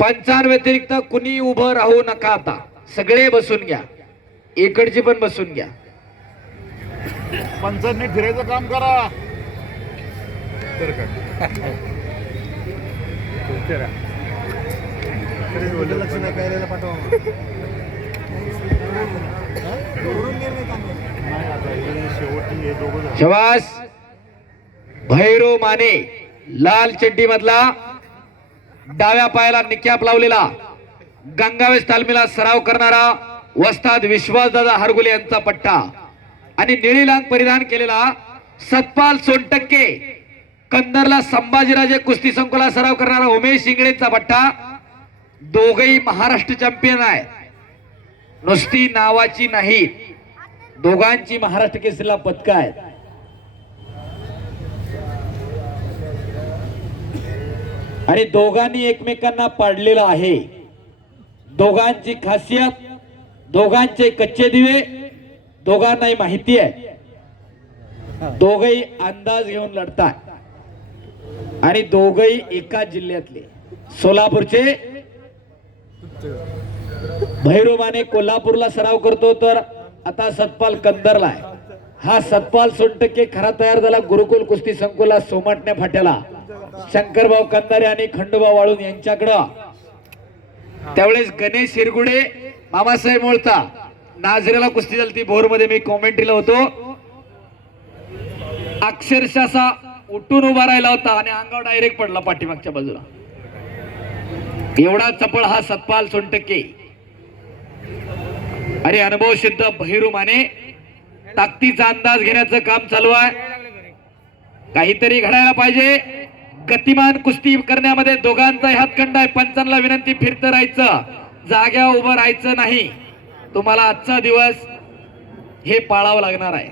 पंचांवर व्यतिरिक्त कुणी उभं राहू नका. आता सगळे बसून घ्या, इकडची पण बसून घ्या. पंचांनी फिरायचं काम करा. शबास. भैरव माने लाल चड्डी मधला, डाव्या पायाला निक्याप लावलेला, गंगावेश तालमीला सराव करणारा वस्ताद विश्वासदादा हरगुले यांचा पट्टा आणि निळी लांग परिधान केलेला सतपाल सोनटक्के, कंदरला संभाजीराजे कुस्ती संकुला सराव करणारा उमेश इंगळेंचा पट्टा. दोघेही महाराष्ट्र चॅम्पियन आहे, नुसती नावाची नाही, दोघांची महाराष्ट्र केसरीला पदक आहेत. आणि दोघांनी एकमेकांना पाडलेलं आहे. दोघांची खासियत, दोघांचे कच्चे दिवे दोघांनाही माहिती आहे. दोघही अंदाज घेऊन लढतात आणि दोघही एकाच जिल्ह्यातले. सोलापूरचे भैरव माने कोल्हापूरला सराव करतो, तर आता सतपाल कंदरला आहे. हा सतपाल सोनटक्के खरा तयार झाला गुरुकुल कुस्ती संकुला सोमाटण्या फाट्याला शंकरभाऊ कंदारे आणि खंडोबा वाळून यांच्याकडं. त्यावेळेस गणेश शिरगुडे, मामासाहेब मोळता नाझरेला कुस्ती झाली ती भोर मध्ये, मी कॉमेंट्रीला होतो. अक्षरशः उठून उभा राहिला होता आणि अंगावर डायरेक्ट पडला पाठीमागच्या बाजूला. एवढा चपळ हा सतपाल सोनटक्के. अरे अनुभव सिद्ध भैरू माने ताकदीचा अंदाज घेण्याचं काम चालू आहे. काहीतरी घडायला पाहिजे. गतिमान कुस्ती करण्यामध्ये दोघांचाही हातखंड आहे. पंचांना विनंती, फिरत राहायचं, जाग्यावर उभं राहायचं नाही. तुम्हाला आजचा दिवस हे पाळावं लागणार आहे.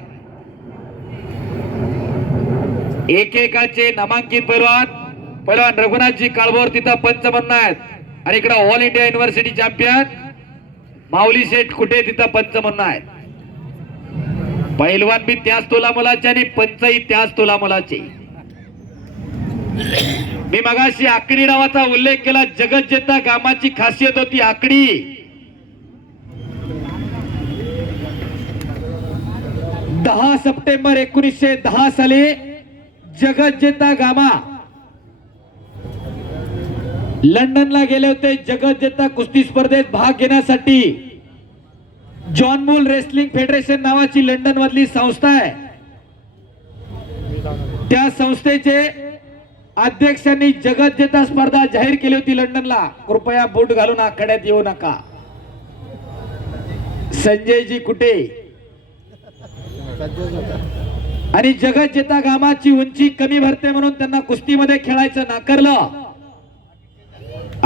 एकेकाचे नामांकित पैलवान रघुनाथजी काळभोर तिथं पंच म्हणून आहेत आणि इकडे ऑल इंडिया युनिव्हर्सिटी चॅम्पियन माऊली शेठ कुठे तिथं पंच म्हणून आहेत. पैलवान बी त्याच तोला मुलाचे आणि पंचही त्याच तोला मुलाचे. मी मगाशी आकडी नावाचा उल्लेख केला. जगज्जेता गामाची खासियत होती आकडी. दहा सप्टेंबर 1910 साली जगज्जेता गामा लंडनला गेले होते. जगज्जेता कुस्ती स्पर्धेत भाग घेण्यासाठी. जॉन मूल रेसलिंग फेडरेशन नावाची लंडन मधली संस्था आहे. त्या संस्थेचे अध्यक्षांनी जगज्जेता स्पर्धा जाहीर केली होती लंडनला. कृपया बूट घालून आखाड्यात येऊ नका. संजयजी कुठे. आणि जगज्जेता गामाची उंची कमी भरते म्हणून त्यांना कुस्तीमध्ये खेळायचं नाकारलं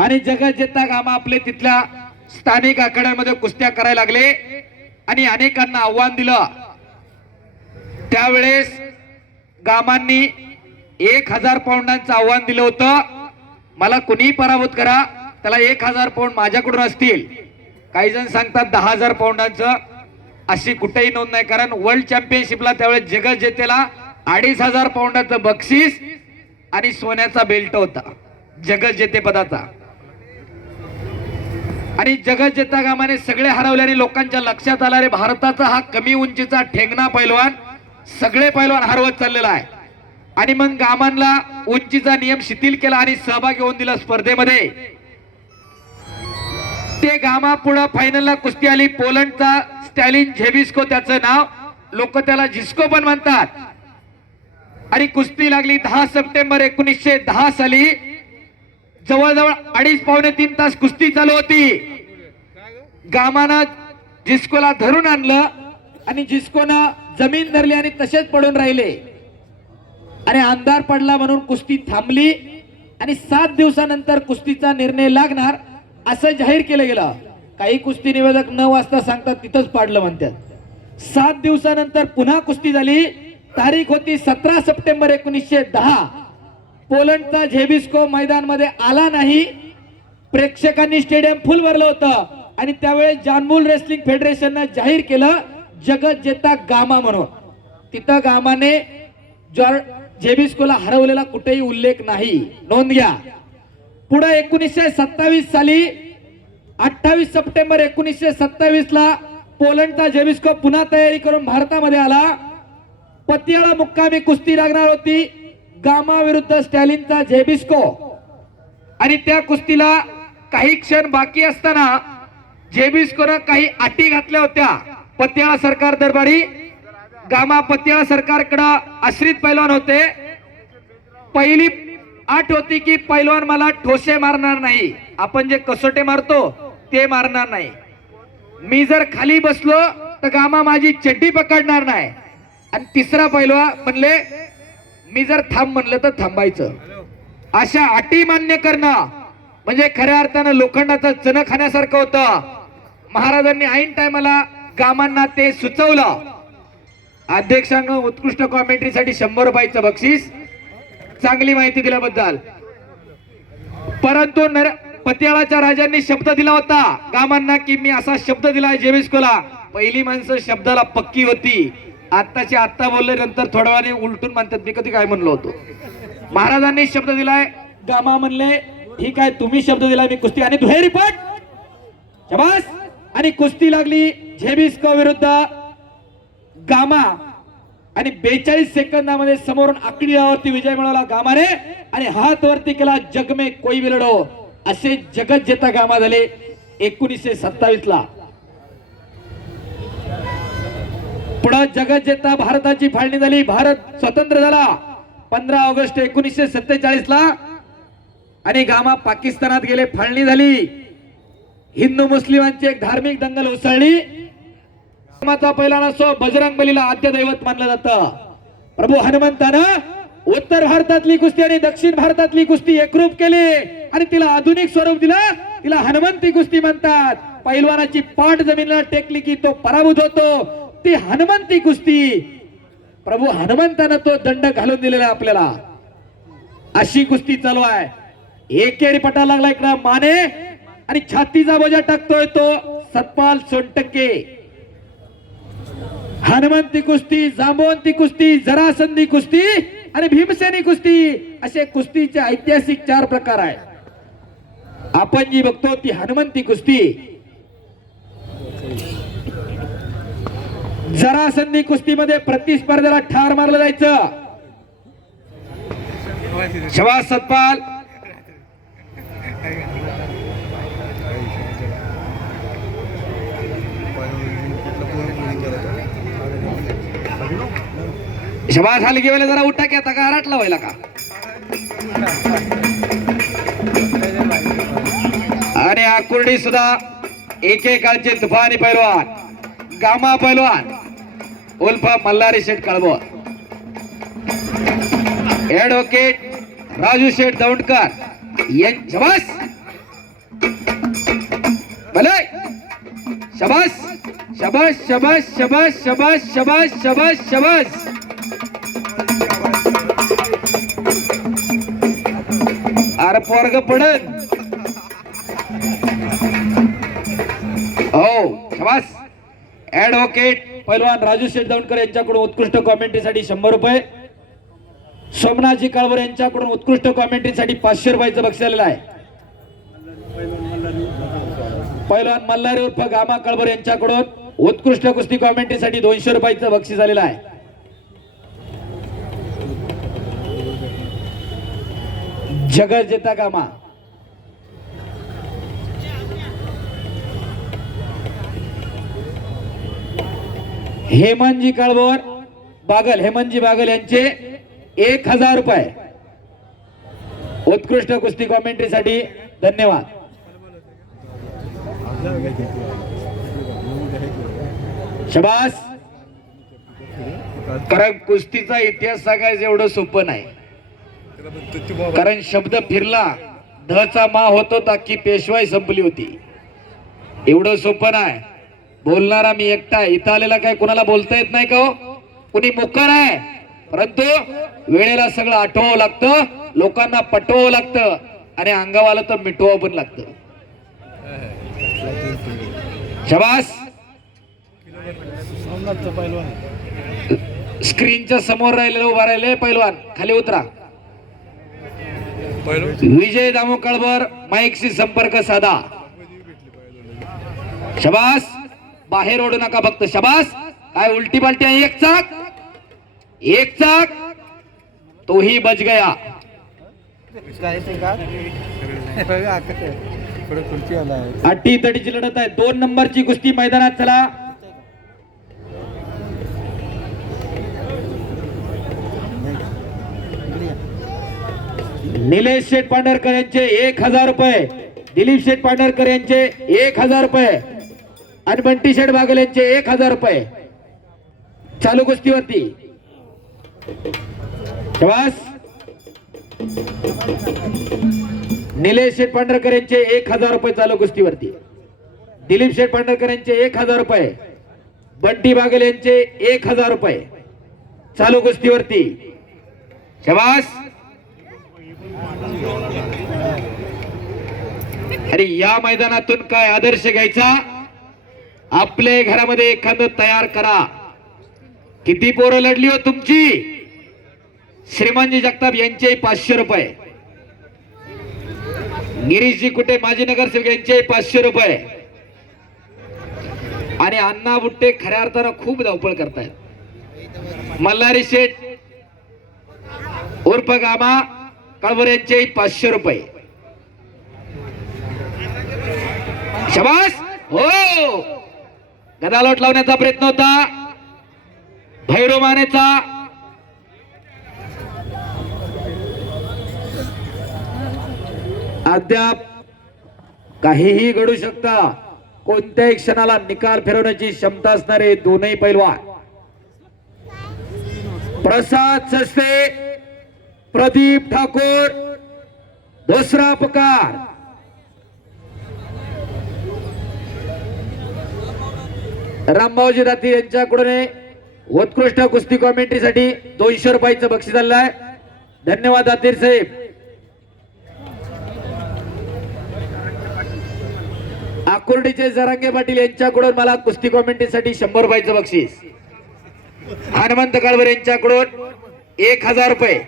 आणि जगज्जेता गामा आपले तिथल्या स्थानिक आखाड्यामध्ये कुस्त्या करायला लागले आणि अनेकांना आव्हान दिलं. त्यावेळेस गामांनी 1000 पाऊंडांचं आव्हान दिलं होतं. मला कुणीही पराभूत करा, त्याला 1000 पाऊंड माझ्याकडून असतील. काही जण सांगतात 10,000 पाऊंडांचं. अशी कुठेही नोंद नाही, कारण वर्ल्ड चॅम्पियनशिपला त्यावेळेस जगज्जेतेला 2500 पाऊंडाचं बक्षीस आणि सोन्याचा बेल्ट होता जगज्जेते पदाचा. आणि जगज्जेता गामाने सगळे हरवल्याने लोकांच्या लक्षात आला, रे भारताचा हा कमी उंचीचा ठेंगणा पैलवान सगळे पैलवान हरवत चाललेला आहे. आणि मग गामांना उंचीचा नियम शिथिल केला आणि सहभागी होऊन दिला स्पर्धेमध्ये. ते गामा पुढे फायनलला कुस्ती आली. पोलंडचा स्टॅलिन झेबिस्को त्याचं नाव, लोक त्याला झिस्को पण म्हणतात. आणि कुस्ती लागली 10 सप्टेंबर 1910 साली. जवळजवळ 2.5-3 तास कुस्ती चालू होती. गामानं झिस्कोला धरून आणलं आणि झिस्कोनं जमीन धरली आणि तसेच पडून राहिले. आणि अंधार पडला म्हणून कुस्ती थांबली आणि 7 दिवसानंतर कुस्तीचा निर्णय लागणार असं जाहीर केलं गेलं. काही कुस्ती निवेदक 9 वाजता सांगतात तिथंच पाडलं म्हणतात. 7 दिवसानंतर पुन्हा कुस्ती झाली. तारीख होती 17 सप्टेंबर 1910. पोलंडचा झेबिस्को मैदान मध्ये आला नाही. प्रेक्षकांनी स्टेडियम फुल भरलं होतं आणि त्यावेळेस जॉन मूल रेसलिंग फेडरेशनने जाहीर केलं जगज्जेता गामा म्हणून. तिथं गामाने जेबिस्कोला हरवलेला कुठेही उल्लेख नाही, नोंद घ्या. पुढे 1927 साली 28 सप्टेंबर 1927 ला पोलंडचा जेबिस्को पुन्हा तयारी करून भारतामध्ये आला. पतियाळा मुक्कामी कुस्ती लागणार होती गामा विरुद्ध स्टॅलिनचा जेबिस्को, आणि त्या कुस्तीला काही क्षण बाकी असताना जेबिस्कोनं काही अटी घातल्या होत्या पतियाळा सरकार दरबारी. गामा पतियाळा सरकारकडे आश्रित पैलवान होते. पहिली अट होती की पैलवान मला ठोसे मारणार नाही, आपण जे कसोटे मारतो ते मारणार नाही. मी जर खाली बसलो तर गामा माझी चड्डी पकडणार नाही. आणि तिसरा पैलवान म्हणले मी जर थांब म्हणलं तर थांबायचं. अशा अटी मान्य करणं म्हणजे खऱ्या अर्थानं लोखंडाचं चण खाण्यासारखं होतं. महाराजांनी ऐन टायमाला गामांना ते सुचवलं. अध्यक्षांनो उत्कृष्ट कॉमेंट्रीसाठी 100 रुपयाचं बक्षीस, चांगली माहिती दिल्याबद्दल. परंतु पतियाळाच्या राजांनी शब्द दिला होता गामांना की मी असा शब्द दिलाय जेबिस्कोला. पहिली माणसं शब्दाला पक्की होती. आत्ताचे आत्ता बोलले नंतर थोड्या वेळाने उलटून म्हणतात मी कधी काय म्हणलो होतो. महाराजांनी शब्द दिलाय, गामा म्हणले ठीक आहे तुम्ही शब्द दिलाय मी कुस्ती, आणि दुहेरी पट शाबास. आणि कुस्ती लागली जेबिस्को विरुद्ध गामा, आणि 42 सेकंदामध्ये समोरून आकड्यावरती विजय मिळवला गामाने, आणि हात वरती केला जग में कोई भी लढो असे जगत जेता गामा झाले 1927 ला. पुढे जगत जेता भारताची फाळणी झाली. भारत स्वतंत्र झाला 15 ऑगस्ट 1947 ला, आणि गामा पाकिस्तानात गेले, फाळणी झाली. हिंदू मुस्लिमांची एक धार्मिक दंगल उसळली. पहिला नसो बजरंगबलीला आद्य दैवत मानलं जातं. प्रभू हनुमंतानं उत्तर भारतातली कुस्ती आणि दक्षिण भारतातली कुस्ती एकरूप केली आणि तिला आधुनिक स्वरूप दिलं. तिला हनुमंती कुस्ती म्हणतात. पैलवानाची पाठ जमिनीला टेकली की तो पराभूत होतो, ती हनुमंती कुस्ती. प्रभू हनुमंतानं तो दंड घालून दिलेला आपल्याला. अशी कुस्ती चालू आहे. एकेरी पटा लागला इकडं माने, आणि छातीचा बोजा टाकतोय तो सतपाल सोनटक्के. हनुमंती कुस्ती, जांबवंती कुस्ती, जरासंधी कुस्ती आणि भीमसेनी कुस्ती असे कुस्तीचे ऐतिहासिक 4 प्रकार आहेत. आपण जी बघतो ती हनुमंती कुस्ती. जरासंधी कुस्तीमध्ये प्रतिस्पर्ध्याला ठार मारलं जायचं. शाबास सतपाल. शाबास हलगी वेळेला जरा उठा की आता का राटला व्हायला का. आणि आकुर्डी सुद्धा एकेकाळचे तुफानी पैलवान गामा पैलवान उल्फ मल्हारी शेठ कळबोर, ऍडव्होकेट राजू शेठ दौंडकर. शाबास भले शाबास शाबास शाबास शाबास शाबास शाबास शाबास शाबास. अरे पोरग पडन. हो शाबास. ऍडव्होकेट पैलवान राजू शेठ दौंडकर यांच्याकडून उत्कृष्ट कॉमेंट्रीसाठी 100 रुपये. सोमनाथजी काळभोर यांच्याकडून उत्कृष्ट कॉमेंट्रीसाठी 500 रुपयाचं बक्षीस आलेलं आहे. पैलवान मल्हारी उर्फ गामा काळभोर यांच्याकडून उत्कृष्ट कुस्ती कॉमेंट्रीसाठी 200 रुपयाचं बक्षीस आलेलं आहे. जगत जेता गामा. हेमंतजी काळभोर बागल, हेमंतजी बागल यांचे 1000 रुपये उत्कृष्ट कुस्ती कॉमेंट्रीसाठी. धन्यवाद. शाबास. कारण कुस्तीचा इतिहास सांगायचं एवढं सोपं नाही. कारण शब्द फिरला धचा मा होतो ताकी पेशवाई संपली होती. एवढं सोपं नाही. बोलणारा मी एकटा, इथं आलेला काय कुणाला बोलता येत नाही का हो? कुणी मुक्कर आहे, परंतु वेळेला सगळं आठवावं लागतं, लोकांना पटवावं लागतं, आणि अंगावाला तर मिटवावं पण लागतं. शाबास. स्क्रीनच्या समोर राहिलेलं उभा राहिले पैलवान खाली उतरा. विजय दामो कळवर माईकशी संपर्क साधा. शबास, बाहेर ओढू नका फक्त. शबास, काय उलटी पालटी आहे. एक चाक तोही बच गया. अटी तडीची लढत आहे. 2 नंबरची कुस्ती मैदानात. चला निलेश शेठ पांढरकर यांचे 1000 रुपये, दिलीप शेठ पांढरकर यांचे 1000 रुपये आणि बंटी शेठ बागल यांचे 1000 रुपये चालू कुस्तीवरती. शबास, निलेश शेठ पांढरकर यांचे 1000 रुपये चालू कुस्तीवरती. दिलीप शेठ पांढरकर यांचे 1000 रुपये, बंटी बागल यांचे 1000 रुपये चालू कुस्तीवरती. शबास. अरे या मैदानातून काय आदर्श घ्यायचा. आपल्या घरामध्ये एखादं तयार करा. किती पोरं लढली हो तुमची. श्रीमानजी जगताप यांचे 500 रुपये, गिरीशजी कुठे माजी नगरसेवक यांचे 500 रुपये आणि अण्णा बुट्टे खऱ्या अर्थानं खूप धावपळ करतायत. मल्हारी शेठ उर्फ गामा कळवर यांचे 500 रुपये. शबास. हो, गदालोट लावण्याचा प्रयत्न होता भैरव मानेचा. अद्याप काहीही घडू शकता. कोणत्याही क्षणाला निकाल फिरवण्याची क्षमता असणारे दोनही पैलवान. प्रसाद सस्ते, प्रदीप ठाकूर दुसरा पुकार. रामभाऊजी दाती यांच्याकडून उत्कृष्ट कुस्ती कॉमेंट्रीसाठी 200 रुपयाचं बक्षीस आलं आहे. धन्यवाद दातीर साहेब. आकुर्डीचे जरांगे पाटील यांच्याकडून मला कुस्ती कॉमेंट्रीसाठी 100 रुपयाचं बक्षीस. हनुमंत काळवर यांच्याकडून 1000 रुपये.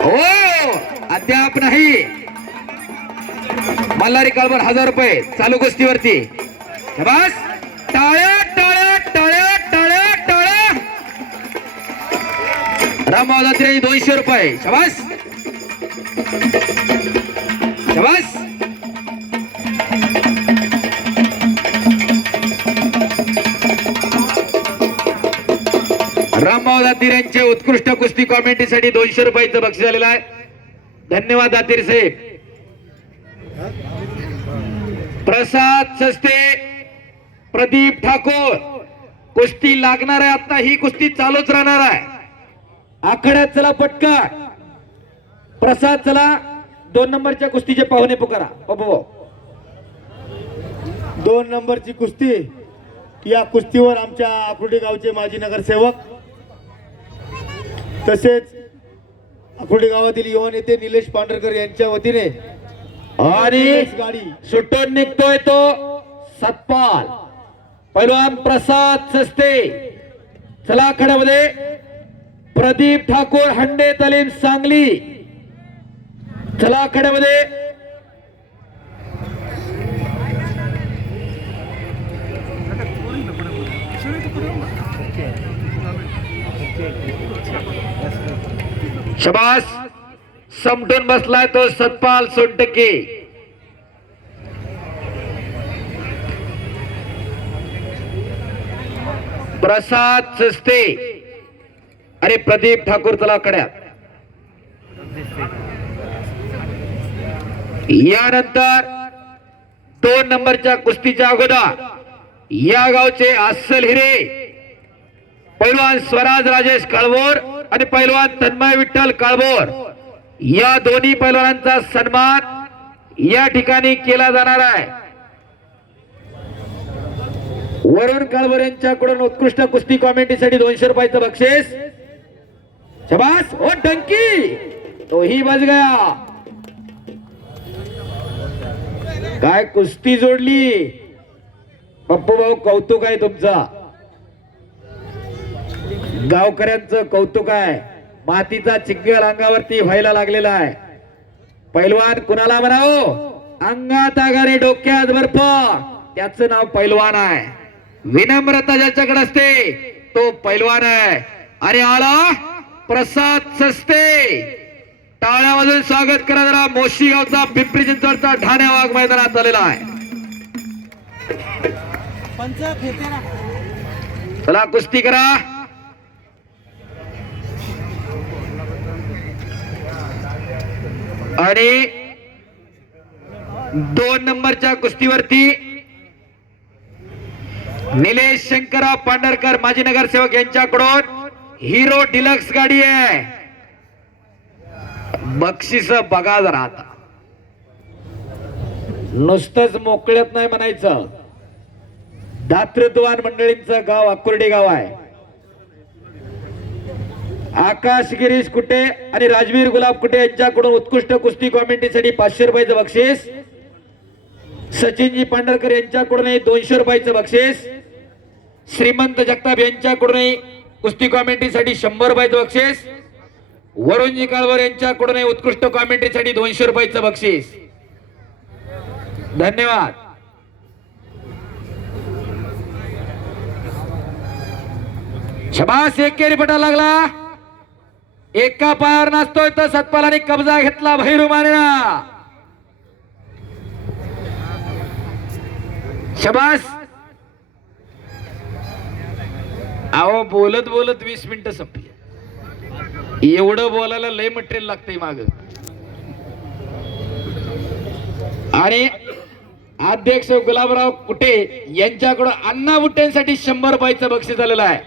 हो, अद्याप नाही. मल्हारी काळवर 1000 रुपये चालू कुस्तीवरती. बस, टाळ्या टाळ्या टाळ्या टाळ्या टाळ्या. रामभाऊ दात्रे 200 रुपये. शबास शबास. रामभाऊ दातीर यांचे उत्कृष्ट कुस्ती कॉमेंट्रीसाठी 200 रुपयाचं बक्षीस आलेलं आहे. धन्यवाद दातीर साहेब. प्रसाद सस्ते, प्रदीप ठाकूर कुस्ती लागणार आहे. आता ही कुस्ती चालूच राहणार आहे. आखाड्यात चला पटकन. प्रसाद चला. 2 नंबरच्या कुस्तीचे पाहुणे पुकारा. बाबू 2 नंबरची कुस्ती. या कुस्तीवर आमच्या आकुर्डी गावचे माजी नगरसेवक तसेच आकुर्डी गावातील युवा नेते निलेश पांढरकर यांच्या वतीने आणि गाडी सुटून निघतोय तो सतपाल पैलवान प्रसाद सस्ते. चला आखाड्यामध्ये प्रदीप ठाकूर हंडे तालीम सांगली. चला आखाड्यामध्ये शबास. समटून बसलाय तो सतपाल सोनटके. प्रसाद सस्ते आणि प्रदीप ठाकूर चला कड्यात. यानंतर 2 नंबरच्या कुस्तीच्या अगोदर या गावचे अस्सल हिरे पैलवान स्वराज राजेश काळभोर आणि पैलवान तन्मय विठ्ठल काळभोर या दोन्ही पैलवानांचा सन्मान या ठिकाणी केला जाणार आहे. वरुण काळभोर यांच्याकडून उत्कृष्ट कुस्ती कॉमेंट्रीसाठी 200 रुपयाचं बक्षीस. शबास. ओ डंकी तोही बच गया. काय कुस्ती जोडली. पप्पू भाऊ कौतुक आहे तुमचा. गावकऱ्यांचं कौतुक आहे. मातीचा चिखल अंगावरती व्हायला लागलेला आहे. पैलवान कुणाला म्हणावं? अंगात आगारे डोक्यात बर्फ, त्याचं नाव पैलवान आहे. विनम्रता ज्याच्याकडे असते तो पैलवान आहे. आणि आला प्रसाद सस्ते. टाळ्या वाजून स्वागत करा जरा. मोशी गावचा पिंपरी चिंचवडचा ठाणे वाघ मैदानात आलेला आहे. चला कुस्ती करा. आणि 2 नंबरच्या कुस्तीवरती निलेश शंकरराव पांढरकर माजी नगरसेवक यांच्याकडून हिरो डिलक्स गाडी आहे. बक्षीस बघा जरा. आता नुसतंच मोकळ्यात नाही म्हणायचं. दातृत्ववान मंडळींचं गाव अकुर्डी गाव आहे. आकाश गिरीश कुटे आणि राजवीर गुलाब कुटे यांच्याकडून उत्कृष्ट कुस्ती कॉमेंट्रीसाठी 500 रुपयाचं बक्षीस. सचिनजी पांढरकर यांच्याकडून 200 रुपयाचं बक्षीस. श्रीमंत जगताप यांच्याकडून कुस्ती कॉमेंट्रीसाठी 100 रुपयाचं बक्षीस. वरुणजी काळवर यांच्याकडून उत्कृष्ट कॉमेंट्रीसाठी 200 रुपयाचं बक्षीस. धन्यवाद. शबास. एकेरी पटा लागला. एका पायावर नाचतोय तर सतपालाने कब्जा घेतला भैरू मानेला. शबास. अहो बोलत बोलत 20 मिनिटं संपली. एवढं बोलायला लय मटेरियल लागतंय माग. आणि अध्यक्ष गुलाबराव कुटे यांच्याकडून अण्णा बुट्ट्यांसाठी 100 रुपयाचं बक्षीस झालेलं आहे.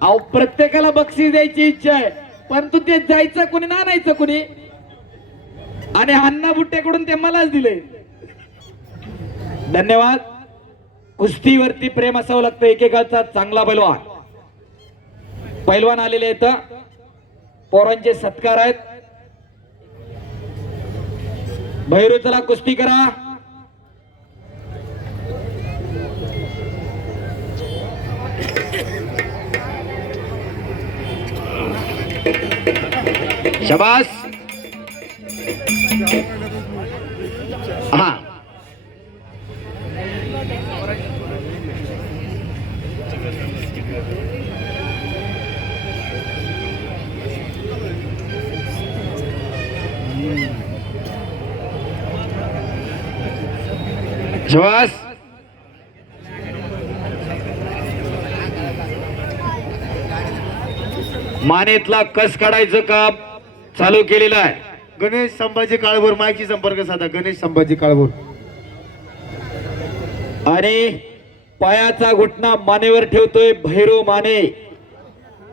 अहो प्रत्येकाला बक्षीस द्यायची इच्छा आहे, परंतु ते जायचं कोणी ना आणायचं कोणी. आणि अण्णा बुट्टेकडून ते मलाच दिले. धन्यवाद. कुस्तीवरती प्रेम असावं लागतं. एकेकाचा चांगला पैलवान आलेले आहेत. पोरांचे सत्कार आहेत. भैरू चला कुस्ती करा. शबास. हा शबास. मानेतला कस काढायचं काम चालू केलेलं आहे. गणेश संभाजी काळभोर माहिती संपर्क साधा. गणेश संभाजी काळभोर. आणि पायाचा घुटना मानेवर ठेवतोय भैरू माने.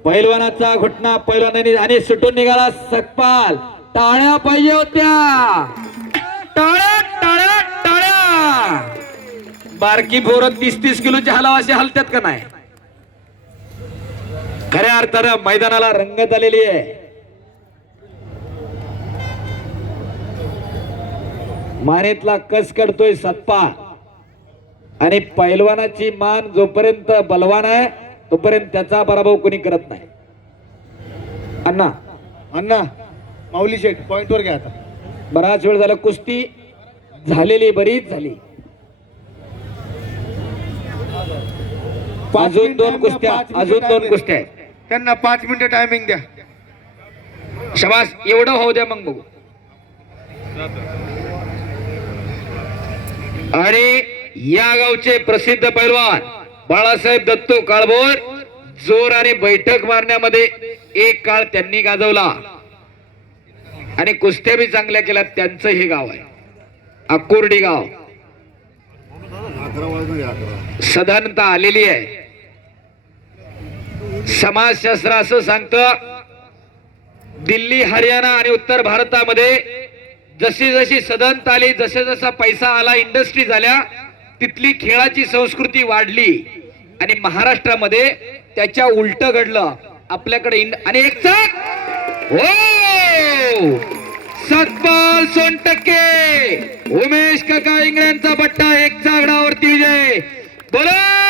पैलवानाचा घुटना पैलवानाने आणि सुटून निघाला सकपाल. टाळ्या पाहिजे होत्या. टाळ्या टाळ्या टाळ्या. बारकी पोरं 30-30 किलोचे हलावाशे हलतात का नाही. खऱ्या अर्थानं मैदानाला रंगत आलेली आहे. मानेतला कस काढतोय सतपाल. आणि पैलवानाची मान जोपर्यंत बलवान आहे तोपर्यंत त्याचा पराभव कोणी करत नाही. अण्णा अण्णा माऊली शेठ पॉइंट वर घ्या. आता बराच वेळ झाला कुस्ती झालेली बरीच झाली. अजून 2 कुस्त्या. अजून 2 कुस्त्या आहेत. त्यांना 5 मिनिटं टायमिंग द्या. शबास. एवढं होऊ द्या मग बघू. आणि या गावचे प्रसिद्ध पैलवान बाळासाहेब दत्तू काळभोर जोर आणि बैठक मारण्यामध्ये एक काळ त्यांनी गाजवला आणि कुस्त्या बी चांगल्या केल्या. त्यांचं हे गाव आहे अकुर्डी गाव. सधानता आलेली आहे. समाजशास्त्र असं सांगतं दिल्ली हरियाणा आणि उत्तर भारतामध्ये जशी जशी सदनता आली, जसे जसा पैसा आला, इंडस्ट्री झाल्या, तिथली खेळाची संस्कृती वाढली. आणि महाराष्ट्रामध्ये त्याच्या उलट घडलं. आपल्याकडे आणि एक चाक. हो सतपाल सोनटक्के उमेश काका इंगळ्यांचा बट्टा 1 चागडावरती विजय. बोला